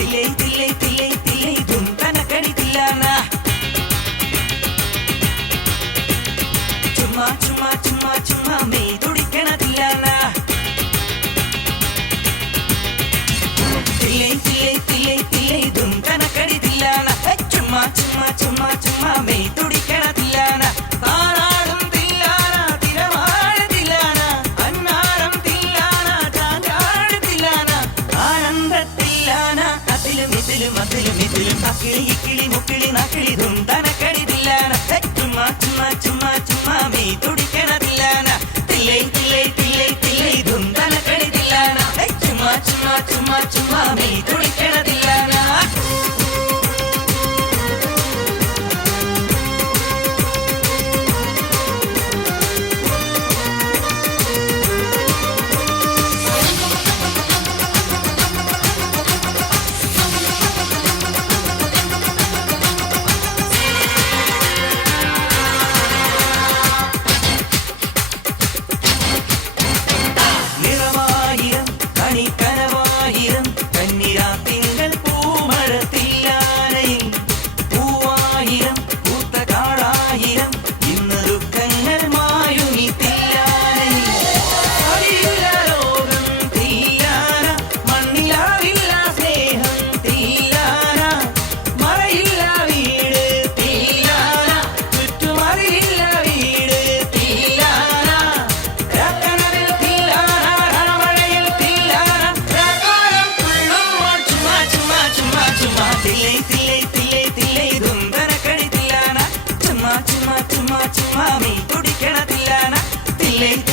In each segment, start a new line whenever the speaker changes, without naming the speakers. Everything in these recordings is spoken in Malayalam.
తిల్లై తిల్లై తిల్లై తిల్లై దుంకన కడి తిల్లానా చుమ్మా చుమ్మా చుమ్మా చుమ్మా మే దుడికణ తిల్లానా తిల్లై తిల్లై അതിലും അതിലും ഇതിലും തക്കിളി ഇക്കിളി മുക്കിളി നക്കിളി തും തന ചുമ്മാ ചുമ്മാ ചുമ്മാ ചുമ്മാ മീൻ തുടിക്കണതില്ലാണ് തില്ലേ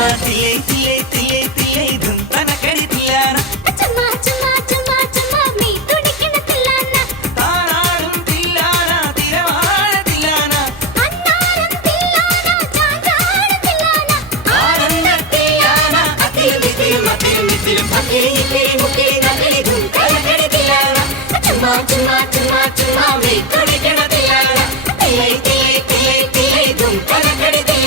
ചുമ്മാത്തില്ലേ തില്ലേ തില്ലേ തില്ലേ ഇതും തനക്കടിത്തില്ലാണ് ചുമ്മാ ചുമ്മാ ചുമ്മാ ചുമ്മാ മീ കുടിക്കണത്തില്ലാണ് തില്ലേ തില്ലേ തില്ലേ തില്ലേ ഇതും തനക്കടിത്തില്ല